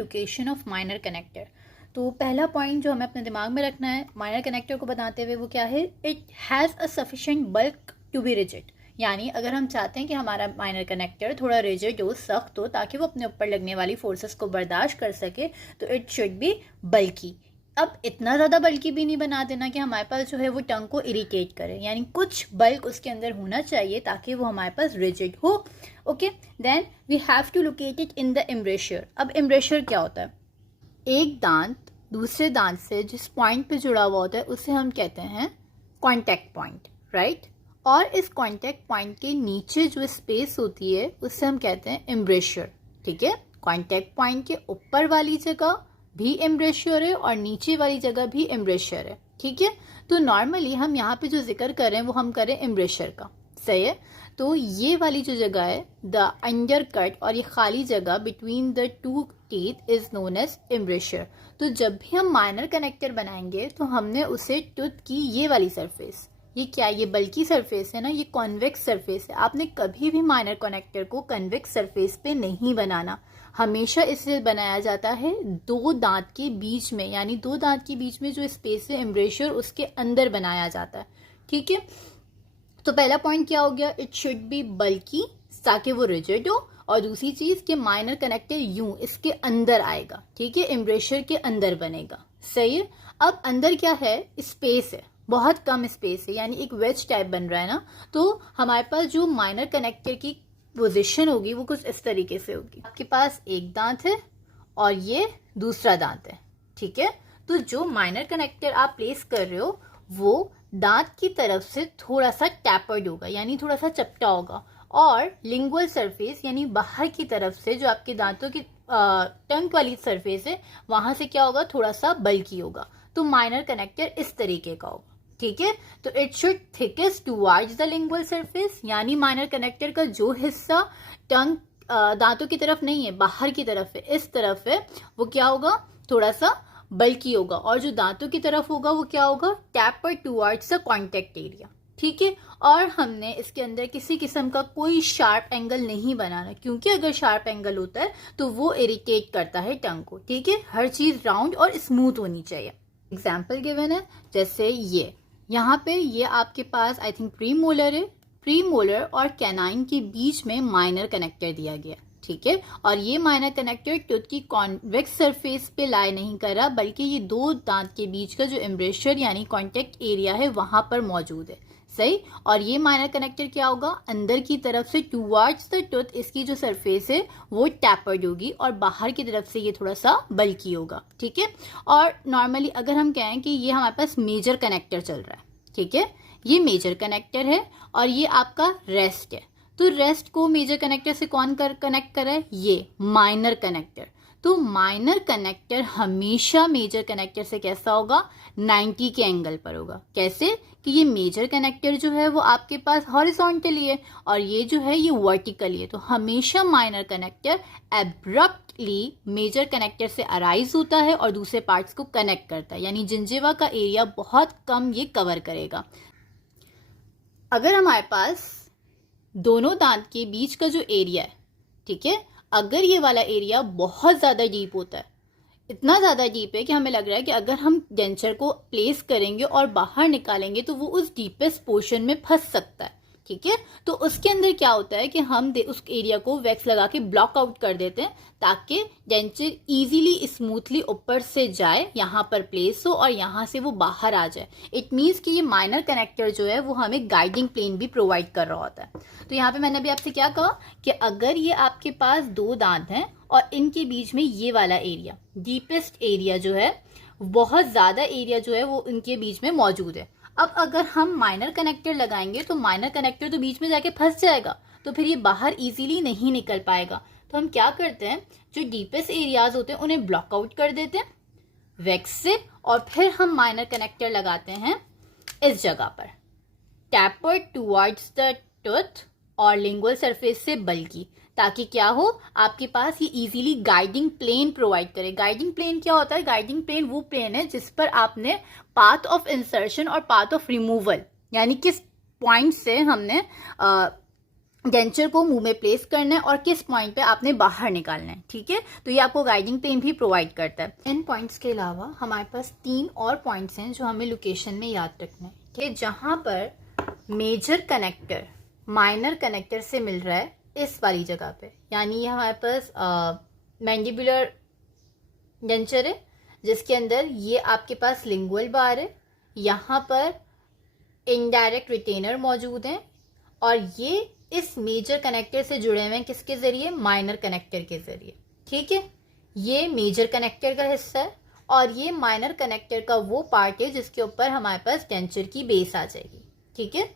Location of minor connector. तो पहला point जो हमें अपने दिमाग में रखना है माइनर कनेक्टर को बताते हुए वो क्या है, it has a sufficient bulk to be rigid. यानी अगर हम चाहते हैं कि हमारा माइनर कनेक्टर थोड़ा रिजिड हो, सख्त हो, ताकि वो अपने ऊपर लगने वाली फोर्सेस को बर्दाश्त कर सके, तो इट शुड बी बल्की। अब इतना ज़्यादा बल्कि भी नहीं बना देना कि हमारे पास जो है वो टंग को इरिटेट करे, यानी कुछ बल्क उसके अंदर होना चाहिए ताकि वो हमारे पास रिजिड हो। Okay, then we have to locate it in the embrasure. अब एम्ब्रेशियर क्या होता है, एक दांत दूसरे दांत से जिस पॉइंट पे जुड़ा हुआ होता है उसे हम कहते हैं कॉन्टैक्ट पॉइंट, राइट। और इस कॉन्टैक्ट पॉइंट के नीचे जो स्पेस होती है उससे हम कहते हैं एम्ब्रेशियर, ठीक है। कॉन्टैक्ट पॉइंट के ऊपर वाली जगह भी एम्ब्रेशियर है और नीचे वाली जगह भी एम्ब्रेशियर है, ठीक है। तो नॉर्मली हम यहाँ पे जो जिक्र कर रहे हैं वो हम करें एम्ब्रेशियर का, सही है। तो ये वाली जो जगह है द अंडर कट और ये खाली जगह between the two teeth is known as embrasure. तो जब भी हम माइनर कनेक्टर बनाएंगे तो हमने उसे टूथ की ये वाली सरफेस, ये क्या, ये बल्कि सरफेस है ना, ये कॉन्वेक्स सरफेस है। आपने कभी भी माइनर कनेक्टर को कन्वेक्स सरफेस पे नहीं बनाना, हमेशा इसे बनाया जाता है दो दांत के बीच में, यानी दो दांत के बीच में जो स्पेस है एम्ब्रेशियर उसके अंदर बनाया जाता है, ठीक है। तो पहला पॉइंट क्या हो गया, इट शुड बी बल्की ताकि वो रिजिड हो, और दूसरी चीज कि माइनर कनेक्टर यूं इसके अंदर आएगा, ठीक है, एम्ब्रेशियर के अंदर बनेगा, सही है। अब अंदर क्या है, स्पेस है, बहुत कम स्पेस है, यानी एक वेज टाइप बन रहा है ना। तो हमारे पास जो माइनर कनेक्टर की पोजीशन होगी वो कुछ इस तरीके से होगी। आपके पास एक दांत है और ये दूसरा दांत है, ठीक है। तो जो माइनर कनेक्टर आप प्लेस कर रहे हो वो दांत की तरफ से थोड़ा सा टैपर्ड होगा, यानी थोड़ा सा चपटा होगा, और लिंगुअल सरफेस यानी बाहर की तरफ से जो आपके दांतों की टंग वाली सरफेस है वहां से क्या होगा, थोड़ा सा बल्की होगा। तो माइनर कनेक्टर इस तरीके का होगा, ठीक है। तो it should thickest towards the lingual surface, यानी माइनर कनेक्टर का जो हिस्सा टंग दांतों की तरफ नहीं है, बाहर की तरफ है, इस तरफ है, वो क्या होगा, थोड़ा सा बल्की होगा, और जो दांतों की तरफ होगा वो क्या होगा, tapper towards the contact area, ठीक है। और हमने इसके अंदर किसी किस्म का कोई शार्प एंगल नहीं बनाना, क्योंकि अगर शार्प एंगल होता है तो वो इरिटेट करता है टंग को, ठीक है। हर चीज राउंड और स्मूथ होनी चाहिए। एग्जाम्पल गिवन है, जैसे ये यहाँ पे ये आपके पास आई थिंक प्री मोलर है, प्री मोलर और कैनाइन के बीच में माइनर कनेक्टर दिया गया, ठीक है। और ये माइनर कनेक्टर टूथ की कॉन्वेक्स सरफेस पे लाई नहीं कर रहा, बल्कि ये दो दांत के बीच का जो एम्ब्रेशियर यानी कॉन्टैक्ट एरिया है वहां पर मौजूद है, सही। और ये माइनर कनेक्टर क्या होगा, अंदर की तरफ से टुवर्ड्स द टूथ इसकी जो सरफेस है वो टैपर्ड होगी, और बाहर की तरफ से ये थोड़ा सा बल्की होगा, ठीक है। और नॉर्मली अगर हम कहें कि ये हमारे पास मेजर कनेक्टर चल रहा है, ठीक है, ये मेजर कनेक्टर है और ये आपका रेस्ट है। तो रेस्ट को मेजर कनेक्टर से कौन कनेक्ट कर रहा है, ये माइनर कनेक्टर। तो माइनर कनेक्टर हमेशा मेजर कनेक्टर से कैसा होगा, 90 के एंगल पर होगा। कैसे कि ये मेजर कनेक्टर जो है वो आपके पास हॉरिजॉन्टली है और ये जो है ये वर्टिकली है, तो हमेशा minor connector abruptly major connector से अराइज होता है और दूसरे पार्ट्स को कनेक्ट करता है, यानी जिंजिवा का एरिया बहुत कम ये कवर करेगा। अगर हमारे पास दोनों दांत के बीच का जो एरिया है, ठीक है, अगर ये वाला एरिया बहुत ज़्यादा डीप होता है, इतना ज़्यादा डीप है कि हमें लग रहा है कि अगर हम डेंचर को प्लेस करेंगे और बाहर निकालेंगे तो वो उस डीपेस्ट पोर्शन में फंस सकता है, ठीक है। तो उसके अंदर क्या होता है कि हम उस एरिया को वैक्स लगा के ब्लॉक आउट कर देते हैं ताकि डेंचर इजीली स्मूथली ऊपर से जाए, यहाँ पर प्लेस हो और यहाँ से वो बाहर आ जाए। इट मीन्स कि ये माइनर कनेक्टर जो है वो हमें गाइडिंग प्लेन भी प्रोवाइड कर रहा होता है। तो यहाँ पे मैंने अभी आपसे क्या कहा कि अगर ये आपके पास दो दांत हैं और इनके बीच में ये वाला एरिया, डीपेस्ट एरिया जो है, बहुत ज्यादा एरिया जो है वो इनके बीच में मौजूद है। अब अगर हम माइनर कनेक्टर लगाएंगे तो माइनर कनेक्टर तो बीच में जाके फंस जाएगा, तो फिर ये बाहर इजीली नहीं निकल पाएगा। तो हम क्या करते हैं, जो डीपेस्ट एरियाज होते हैं उन्हें ब्लॉक आउट कर देते हैं वैक्स से, और फिर हम माइनर कनेक्टर लगाते हैं इस जगह पर, टैपर्ड टुवर्ड्स द टूथ और लिंगुअल सरफेस से बल्कि, ताकि क्या हो, आपके पास ये इजीली गाइडिंग प्लेन प्रोवाइड करे। गाइडिंग प्लेन क्या होता है, गाइडिंग प्लेन वो प्लेन है जिस पर आपने पाथ ऑफ इंसर्शन और पाथ ऑफ रिमूवल, यानी किस पॉइंट से हमने डेंचर को मुंह में प्लेस करना है और किस पॉइंट पे आपने बाहर निकालना है, ठीक है। तो ये आपको गाइडिंग पेन भी प्रोवाइड करता है। इन पॉइंट्स के अलावा हमारे पास 3 और पॉइंट्स हैं जो हमें लोकेशन में याद रखना है, ठीक है। जहां पर मेजर कनेक्टर माइनर कनेक्टर से मिल रहा है इस वाली जगह पे, यानी ये हमारे पास मैंडिबुलर डेंचर है जिसके अंदर ये आपके पास लिंगुअल बार है, यहाँ पर इनडायरेक्ट रिटेनर मौजूद हैं और ये इस मेजर कनेक्टर से जुड़े हुए हैं किसके जरिए, माइनर कनेक्टर के जरिए, ठीक है। ये मेजर कनेक्टर का हिस्सा है और ये माइनर कनेक्टर का वो पार्ट है जिसके ऊपर हमारे पास डेंचर की बेस आ जाएगी, ठीक है।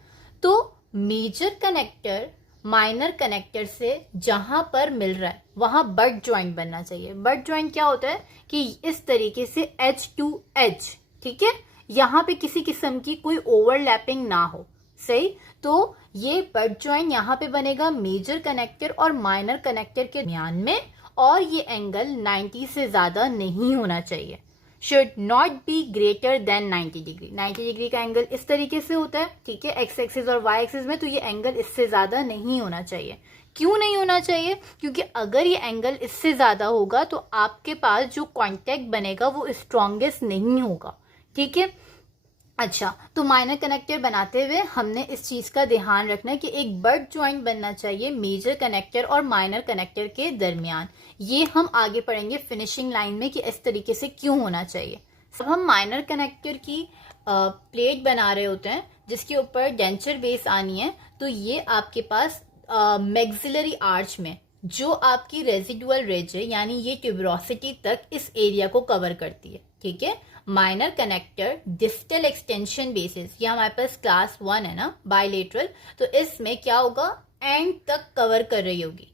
तो मेजर कनेक्टर माइनर कनेक्टर से जहां पर मिल रहा है वहां बट ज्वाइंट बनना चाहिए। बट ज्वाइंट क्या होता है कि इस तरीके से एज टू एज, ठीक है, यहां पे किसी किस्म की कोई ओवरलैपिंग ना हो, सही। तो ये बट ज्वाइंट यहाँ पे बनेगा मेजर कनेक्टर और माइनर कनेक्टर के दरमियान में, और ये एंगल 90 से ज्यादा नहीं होना चाहिए। Should not be greater than 90 degree. 90 degree का एंगल इस तरीके से होता है, ठीक है, एक्स एक्सिस और वाई एक्सिस में, तो ये एंगल इससे ज्यादा नहीं होना चाहिए। क्यों नहीं होना चाहिए? क्योंकि अगर ये एंगल इससे ज्यादा होगा तो आपके पास जो कॉन्टेक्ट बनेगा वो स्ट्रॉन्गेस्ट नहीं होगा, ठीक है। अच्छा, तो माइनर कनेक्टर बनाते हुए हमने इस चीज का ध्यान रखना है कि एक बट ज्वाइंट बनना चाहिए मेजर कनेक्टर और माइनर कनेक्टर के दरमियान। ये हम आगे पढ़ेंगे फिनिशिंग लाइन में कि इस तरीके से क्यों होना चाहिए। अब हम माइनर कनेक्टर की प्लेट बना रहे होते हैं जिसके ऊपर डेंचर बेस आनी है, तो ये आपके पास मैक्सिलरी आर्च में जो आपकी रेजिडुअल रिज है, यानी ये ट्यूबरोसिटी तक इस एरिया को कवर करती है, ठीक है। Minor connector distal extension basis, ये हमारे पास क्लास 1 है ना, बायलेटरल, तो इसमें क्या होगा, एंड तक कवर कर रही होगी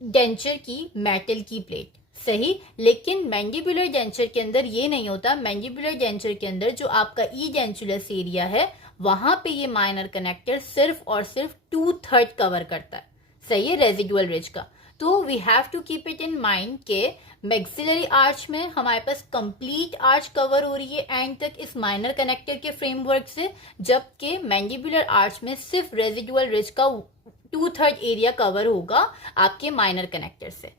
डेंचर की मेटल की प्लेट, सही। लेकिन मैंडिबुलर डेंचर के अंदर ये नहीं होता। मैंडिबुलर डेंचर के अंदर जो आपका ई डेंचुलस एरिया है वहां पे ये माइनर कनेक्टर सिर्फ और सिर्फ 2/3 कवर करता है, सही है, रेजिडुअल रिज का। तो we have to keep it in mind के मैक्सिलरी आर्च में हमारे पास कंप्लीट आर्च कवर हो रही है एंड तक इस माइनर कनेक्टर के फ्रेमवर्क से, जबकि मैंडिबुलर आर्च में सिर्फ रेजिडुअल रिज का 2/3 एरिया कवर होगा आपके माइनर कनेक्टर से।